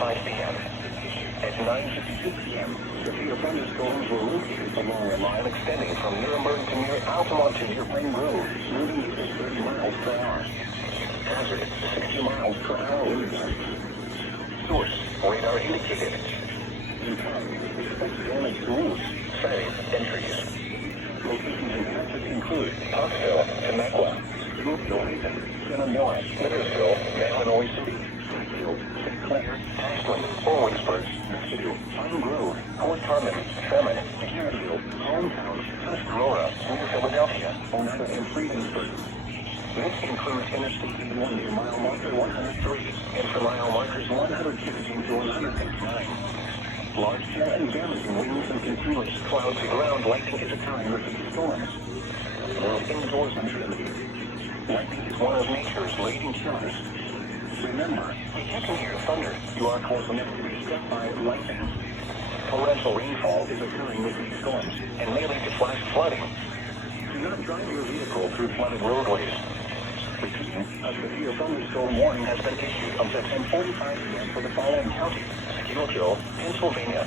5 p.m. At 9:52 p.m., severe thunderstorms were located along a line extending from Nuremberg to near Allentown to near Pine Grove, moving at 30 miles per hour. Hazard, 60 miles per hour wind. Source, radar indicated. In time, expect damage to roofs, siding, and trees. Locations in Texas include Pottsville, Temecula, Louisville, Shenandoah, Littersville, Illinois City, Springfield, St. Clair, Ashland, Owensburg, Mexico, Pine Grove, Port Carmen, Sherman, Deerfield, Allentown, Tuscarora, near Philadelphia, Oneida, and Friedensburg. This includes Interstate 81 near mile marker 103 and for mile markers 116 to 109. Large-scale and damaging winds and continuous cloudy ground lightning is occurring with these storms. Indoors immediately. Lightning is one of nature's leading killers. Remember, if you can hear thunder, you are close enough to be struck by lightning. Torrential rainfall is occurring with these storms and may lead to flash flooding. Do not drive your vehicle through flooded roadways. Repeating, a severe thunderstorm warning has been issued until 10:45 p.m. for the following counties: Steelville, Pennsylvania,